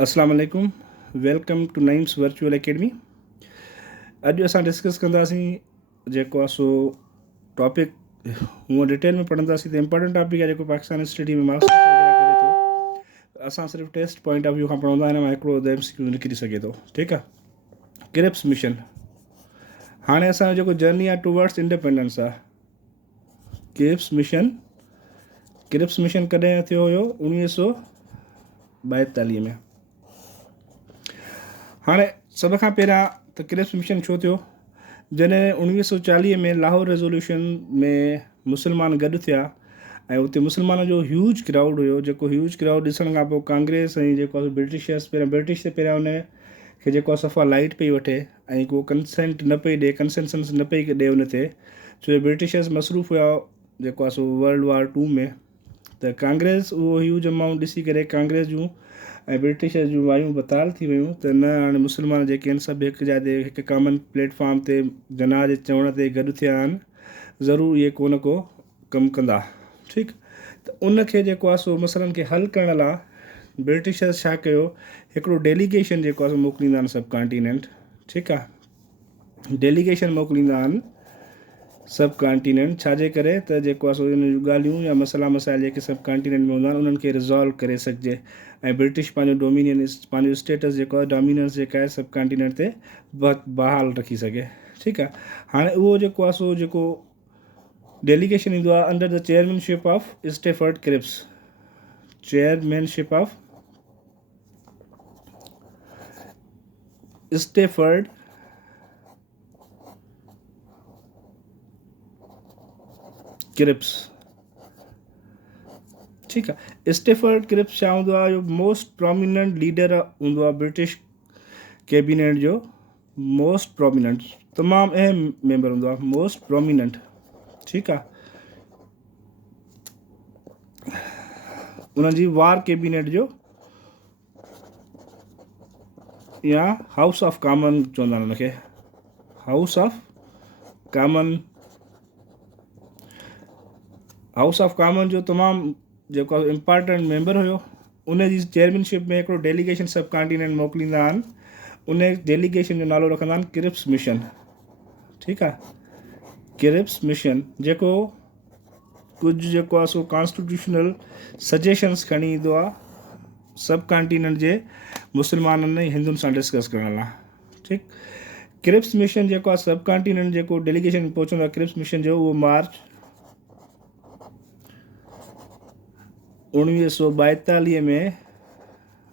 अस्सलाम वालेकुम, welcome to names virtual academy. अॼु असां डिस्कस कंदासीं जेको आहे सो टॉपिक हूअं डिटेल में पढ़ंदासीं त इम्पोर्टेंट टॉपिक आहे जेको पाकिस्तान स्टडी में मास्टर्स वग़ैरह करे थो। असां सिर्फ़ु टेस्ट पॉइंट ऑफ व्यू खां पढ़ंदा आहियूं, हिकिड़ो MCQ निकिरी सघे थो। ठीकु आहे। क्रिप्स मिशन, हाणे असांजो जेको जर्नी आहे टूवर्ड्स इंडिपेंडेंस आहे। क्रिप्स मिशन कॾहिं थियो हुयो? 1942 में। हाणे सभ खां पहिरियां त क्रिप्स मिशन छो थियो? जॾहिं 1940 में लाहौर रेज़ोल्यूशन में मुस्लमान गॾु थिया ऐं उते मुस्लमाननि जो ह्यूज क्राउड हुयो, जेको ह्यूज क्राउड ॾिसण खां पोइ कांग्रेस ऐं जेको आहे ब्रिटिश ते पहिरियां उन खे जेको आहे सफ़ा लाइट पई वठे ऐं को कंसेंट न पई ॾिए, कंसेंसस न पई ॾिए उन ते, छो जो ब्रिटिशर्स मसरूफ़ हुया जेको आहे सो वर्ल्ड वार 2 में। त कांग्रेस उहो ह्यूज अमाउंट ॾिसी करे कांग्रेस जूं ऐं ब्रिटिशर्स जूं वायूं बताल थी वियूं त न, हाणे मुस्लमान जेके आहिनि सभु हिकु जाइ ते हिकु कॉमन प्लेटफॉर्म ते जनाह जे चवण ते गॾु थिया आहिनि, ज़रूरु इहे को न को कमु कंदा। ठीकु। त उनखे जेको आहे सो मसइलनि खे हल करण लाइ ब्रिटिशर्स छा कयो, हिकिड़ो डेलीगेशन जेको आहे सो मोकिलींदा आहिनि सब कॉन्टिनेंट। ठीकु आहे। डेलीगेशन मोकिलींदा आहिनि सब कॉन्टिनेंट, छाजे करे त जेको आहे सो इन जूं ॻाल्हियूं या मसइला मसाइल जेके सब कॉन्टिनेंट में हूंदा आहिनि उन्हनि खे रिज़ॉल्व करे सघिजे ऐं ब्रिटिश पंहिंजो डोमिनियन, पंहिंजो स्टेटस जेको आहे डोमिनेंस जेका आहे सब कॉन्टिनेंट ते बहाल रखी सघे। ठीकु आहे। हाणे उहो जेको आहे सो जेको डेलीगेशन ईंदो आहे under the chairmanship of Stafford Cripps. Chairmanship of Stafford Cripps. ठीकु आहे। स्टेफर्ड क्रिप्स छा हूंदो आहे? जो मोस्ट प्रोमिनेंट लीडर हूंदो आहे ब्रिटिश कैबिनेट जो, मोस्ट प्रोमिनेंट, तमामु अहम मेंबर हूंदो आहे, मोस्ट प्रोमिनेंट। ठीकु आहे। उन्हनि जी वार कैबिनेट जो या हाउस ऑफ कॉमन चवंदा आहिनि उनखे, हाउस ऑफ कॉमन जो तमामु जेको आहे इम्पॉर्टेंट मेंबर हुयो। उन जी चेयरमैनशिप में हिकिड़ो डेलीगेशन सब कॉन्टिनेंट मोकिलींदा आहिनि, उन डेलीगेशन जो नालो रखंदा आहिनि क्रिप्स मिशन। ठीकु आहे। क्रिप्स मिशन जेको कुझु जेको आहे सो कॉन्स्टिट्यूशनल सजेशंस खणी ईंदो आहे सब कॉन्टिनेंट जे मुस्लमाननि ऐं हिंदुनि सां डिस्कस करण लाइ। ठीकु। क्रिप्स मिशन जेको आहे सब कॉन्टिनेंट जेको डेलीगेशन पहुचंदो आहे क्रिप्स मिशन जो, उहो मार्च 1942 में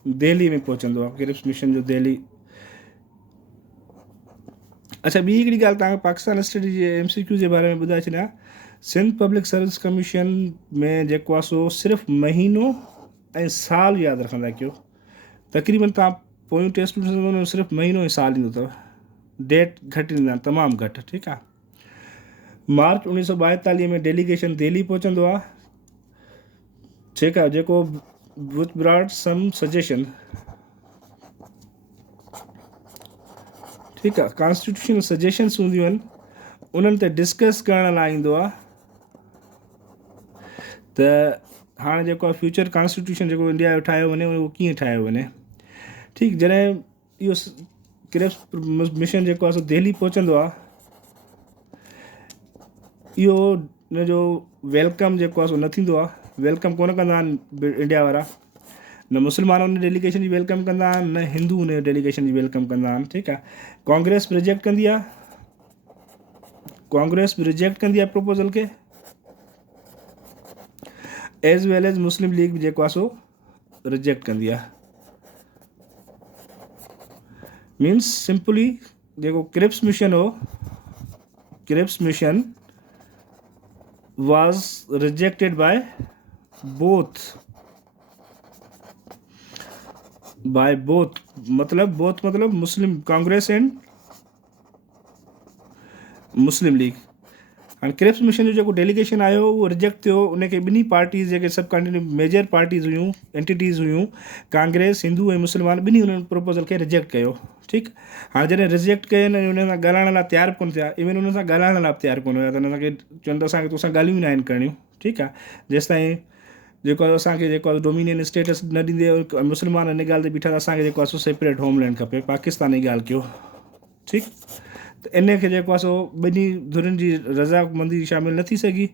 दिल्ली में पहुचंदो आहे। क्रिप्स मिशन जो दिल्ली। अच्छा, ॿी हिकिड़ी ॻाल्हि तव्हांखे पाकिस्तान स्टडी जे MCQ जे बारे में ॿुधाए छॾियां। सिंध पब्लिक सर्विस कमीशन में जेको आहे सो सिर्फ़ु महीनो ऐं साल यादि रखंदा कयो। तक़रीबन तव्हां पोयूं टेस्ट में सिर्फ़ु महीनो ऐं साल ईंदो अथव, डेट घटि ॾींदा आहिनि, तमामु घटि। ठीकु आहे। मार्च 1942 में डेलीगेशन दिल्ली पहुचंदो आहे। ठीकु आहे। जेको विच ब्रॉड सम सजेशन, ठीकु आहे, कॉन्स्टिट्यूशनल सजेशंस हूंदियूं आहिनि, उन्हनि ते डिस्कस करण लाइ ईंदो आहे त हाणे जेको आहे फ्यूचर कॉन्स्टिट्यूशन जेको इंडिया जो ठाहियो वञे उहो कीअं ठाहियो वञे। ठीकु। जॾहिं इहो क्रिप्स मिशन जेको आहे सो दिल्ली पहुचंदो आहे, इहो हिन जो वेलकम जेको आहे सो न थींदो आहे, वेलकम कोन कंदा आहिनि इंडिया वारा, न मुस्लमान उन डेलीगेशन जी वेलकम कंदा आहिनि, न हिंदू उन डेलीगेशन जी वेलकम कंदा आहिनि। ठीकु आहे। कांग्रेस रिजेक्ट कंदी आहे, प्रपोजल खे, as well as Muslim League बि जेको आहे सो रिजेक्ट कंदी आहे। मीन्स सिंपली जेको क्रिप्स मिशन हो, Cripps mission was rejected by both मतलब मुस्लिम कांग्रेस एंड मुस्लिम लीग। हाणे क्रिप्स मिशन जो जेको डेलीगेशन आयो उहो रिजेक्ट थियो। उनखे ॿिन्ही पार्टीज़ जेके सब कॉन्टिनेंट मेजर पार्टीज़ हुयूं, एंटिटीज़ हुयूं, कांग्रेस, हिंदू ऐं मुस्लमान, ॿिन्ही उन्हनि प्रपोजल खे रिजेक्ट कयो। ठीकु। हाणे जॾहिं रिजेक्ट कयो न, उन सां ॻाल्हाइण लाइ तयारु कोन थिया, इवन उन सां ॻाल्हाइण लाइ तयारु कोन हुया, त उन खे चवनि त असांखे तोसां ॻाल्हियूं न आहिनि करणियूं। ठीकु आहे। जेसिताईं जेको आहे असांखे जेको आहे डोमिनियन स्टेटस न ॾींदे मुस्लमान हिन ॻाल्हि ते बीठा त असांखे जेको आहे सो सेपरेट होमलैंड खपे, पाकिस्तान जी ॻाल्हि कयो, ठीकु। त इन खे जेको आहे सो ॿिन्ही धुरियुनि जी रज़ामंदी शामिलु न थी सघी,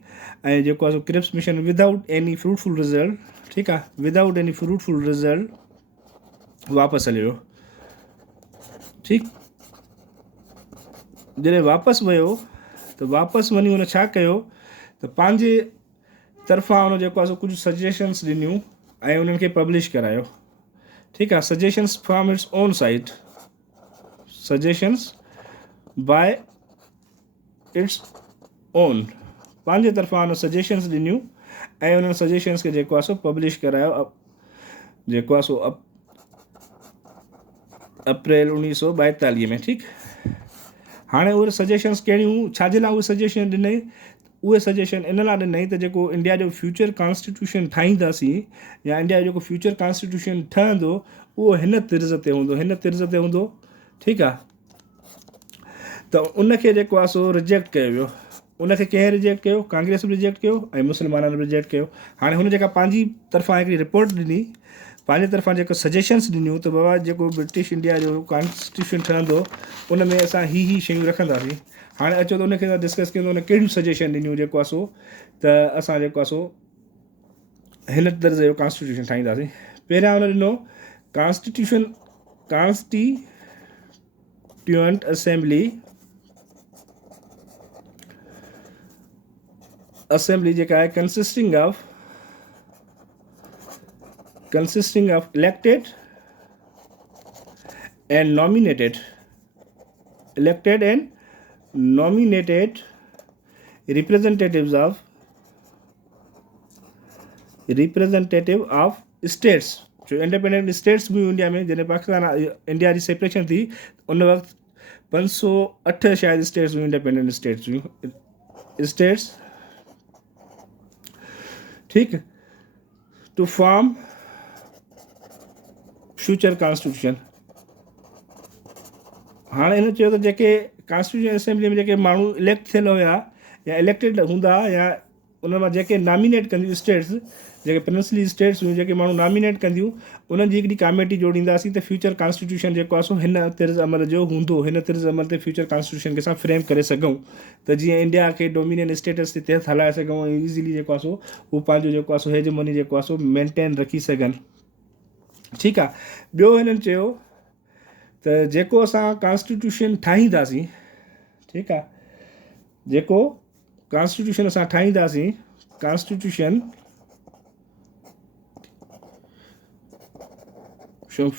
ऐं जेको आहे सो Cripps mission without any fruitful result, ठीकु आहे, विदाउट एनी फ्रूटफुल रिज़ल्ट वापसि हलियो, ठीकु। जॾहिं वापसि वियो त वापसि वञी हुन छा कयो त पंहिंजे तरफ़ां हुन जेको आहे सो कुझु सजेशन्स ॾिनियूं ऐं उन्हनि खे पब्लिश करायो, ठीकु आहे। Suggestions from its own site, suggestions by its own, पंहिंजे तरफ़ां हुन सजेशन्स ॾिनियूं ऐं उन्हनि सजेशन्स खे जेको आहे सो पब्लिश करायो, जेको आहे सो अप्रैल 1942 में, ठीकु। हाणे उहे सजेशन्स कहिड़ियूं, छाजे लाइ उहे सजेशन ॾिनई, उहे सजेशन इन लाइ ॾिनई त जेको इंडिया जो फ्यूचर कॉन्स्टिट्यूशन ठाहींदासीं या इंडिया जो जेको फ्यूचर कॉन्स्टिट्यूशन ठहंदो उहो हिन तिर्ज़ ते हूंदो, हिन तिर्ज़ ते हूंदो, ठीकु आहे। त उनखे जेको आहे सो रिजेक्ट कयो वियो, उनखे कंहिं रिजेक्ट कयो, कांग्रेस बि रिजेक्ट कयो ऐं मुस्लमाननि बि रिजेक्ट कयो। हाणे हुन जेका पंहिंजी तरफ़ां हिकिड़ी रिपोर्ट ॾिनी, पंहिंजे तरफ़ां जेको सजेशन्स ॾिनियूं त बाबा जेको ब्रिटिश इंडिया जो कॉन्स्टिट्यूशन ठहंदो उन में असां ही शयूं रखंदासीं। हाणे अचो त उनखे असां डिस्कस कयूं त उन कहिड़ियूं सजेशन ॾिनियूं जेको आहे सो त असां जेको आहे सो हिन तर्ज़ जो कॉन्स्टिट्यूशन ठाहींदासीं। पहिरियां हुन ॾिनो कॉन्स्टिट्यूएंट असेंबली जेका आहे consisting of elected and nominated representative of states, जो इंडिपेंडेंट स्टेट्स भी इंडिया में, जॾहिं पाकिस्तान इंडिया जी सेपरेशन थी उन वक़्तु 508 शायदि स्टेट्स हुयूं, इंडिपेंडेंट स्टेट्स हुयूं, स्टेट्स, ठीकु, टू फॉर्म फ्यूचर कॉन्स्टिट्यूशन। हाणे हिन चयो त जेके कॉन्स्टिट्यूशन असेंबली में जेके माण्हू इलेक्ट थियल हुया या इलेक्टेड हूंदा या उन मां जेके नॉमिनेट कंदियूं स्टेट्स, जेके प्रिंसली स्टेट्स हुयूं जेके माण्हू नॉमिनेट कंदियूं, उन्हनि जी हिकिड़ी कमेटी जोड़ींदासीं त फ्यूचर कॉन्स्टिट्यूशन जेको आहे सो हिन तिर्ज़ अमल जो हूंदो, हिन तिर्ज़ अमल ते फ्यूचर कॉन्स्टिट्यूशन खे असां फ्रेम करे सघूं त जीअं इंडिया खे डोमिनियन स्टेटस ते तहत हलाए सघूं ऐं ईज़िली जेको आहे सो उहो पंहिंजो जेको आहे सो हेजमनी जेको आहे सो मेंटेन रखी सघनि, ठीकु आहे। ॿियो हिननि चयो त जेको असां कॉन्स्टिट्यूशन ठाहींदासीं, ठीकु आहे, जेको कॉन्स्टिट्यूशन असां ठाहींदासीं, constitution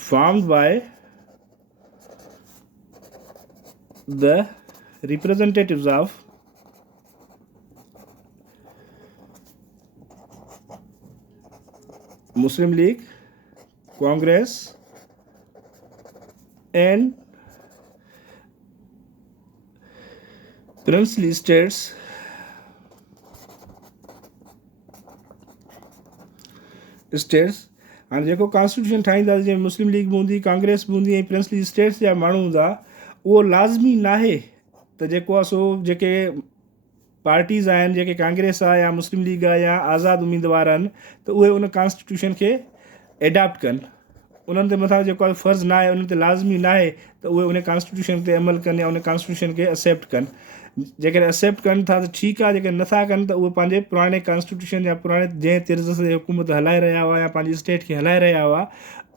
formed by the representatives of Muslim League, Congress and princely states हाणे जेको कॉन्स्टिट्यूशन ठाहींदासीं जंहिंमें मुस्लिम लीग बि हूंदी, कांग्रेस बि हूंदी ऐं प्रिंसली स्टेट्स जा माण्हू हूंदा, उहो लाज़मी नाहे त जेको आहे सो जेके पार्टीज़ आहिनि, जेके कांग्रेस आहे या मुस्लिम लीग आहे या आज़ादु उम्मीदवार आहिनि, त उहे उन कॉन्स्टिट्यूशन खे एडॉप्ट कनि। उन्हनि ते मथां जेको आहे फ़र्ज़ु न आहे, उन्हनि ते लाज़मी न आहे त उहे उन कॉन्स्टिट्यूशन ते अमल कनि या उन कॉन्स्टिट्यूशन खे एक्सेप्ट कनि। जेकॾहिं एक्सेप्ट कनि था त ठीकु आहे, जेकॾहिं नथा कनि त उहे पंहिंजे पुराणे कॉन्स्टिट्यूशन या पुराणे जंहिं तिर्ज़ ते हुकूमत हलाए रहिया हुआ या पंहिंजी स्टेट खे हलाए रहिया हुआ,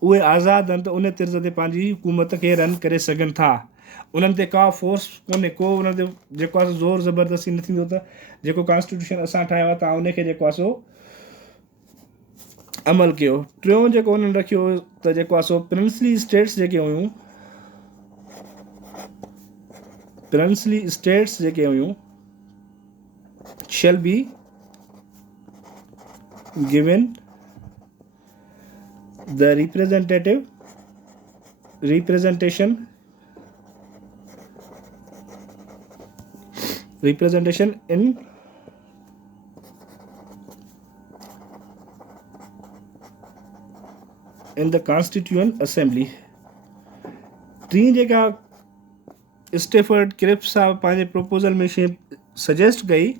उहे आज़ादु आहिनि त उन तिर्ज़ ते पंहिंजी हुकूमत खे रन करे सघनि था। उन्हनि ते का फोर्स कोन्हे, को उन्हनि ते जेको आहे ज़ोर ज़बरदस्ती न थींदो त जेको कॉन्स्टिट्यूशन असां ठाहियो आहे तव्हां उनखे जेको आहे सो अमल कयो। टियों जेको उन्हनि रखियो त जेको आहे सो प्रिंसली स्टेट्स जेके हुयूं, प्रिंसली स्टेट्स जेके हुयूं shall be given the representation in the Constituent Assembly। T जेका स्टेफर्ड क्रिप्स सां पंहिंजे प्रपोज़ल में शइ सजेस्ट कई,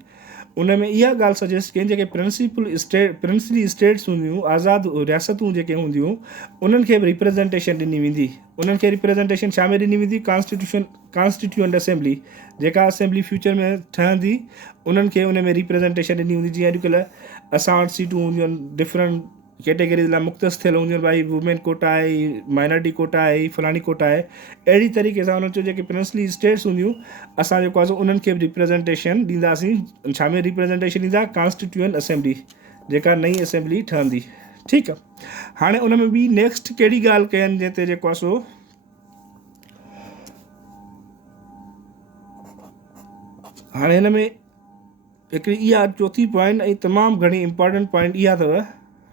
उन में इहा ॻाल्हि सजेस्ट कयईं जेके प्रिंसली स्टेट्स हूंदियूं, आज़ादु रियासतूं जेके हूंदियूं, उन्हनि खे बि रिप्रेज़ेंटेशन ॾिनी वेंदी। उन्हनि खे रिप्रेज़ेंटेशन छा में ॾिनी वेंदी? कॉन्स्टिट्यूएंट असेंबली, जेका असेंबली फ्यूचर में ठहंदी, उन्हनि खे उन में रिप्रेज़ेंटेशन ॾिनी वेंदी। जीअं अॼुकल्ह असां वटि सीटूं हूंदियूं आहिनि डिफरेंट कैटेगरीज़ लाइ मुख़्तस थियल हूंदियूं आहिनि, भाई वुमेन कोटा आहे, माइनॉरिटी कोटा आहे, फलाणी कोटा आहे। अहिड़ी तरीक़े सां उन्हनि चयो जेके प्रिंसली स्टेट्स हूंदियूं, असां जेको आहे उन्हनि खे बि रिप्रेज़ेंटेशन ॾींदासीं। छा में रिप्रेज़ेंटेशन ॾींदा? कॉन्स्टिट्यूएंट असेंबली, जेका नई असेंबली ठहंदी। ठीकु आहे। हाणे उन में बि नेक्स्ट कहिड़ी ॻाल्हि कयनि जंहिं ते जेको आहे सो हाणे हिन में हिकिड़ी इहा चौथी पॉइंट ऐं तमामु घणी इंपॉर्टेंट पॉइंट इहा अथव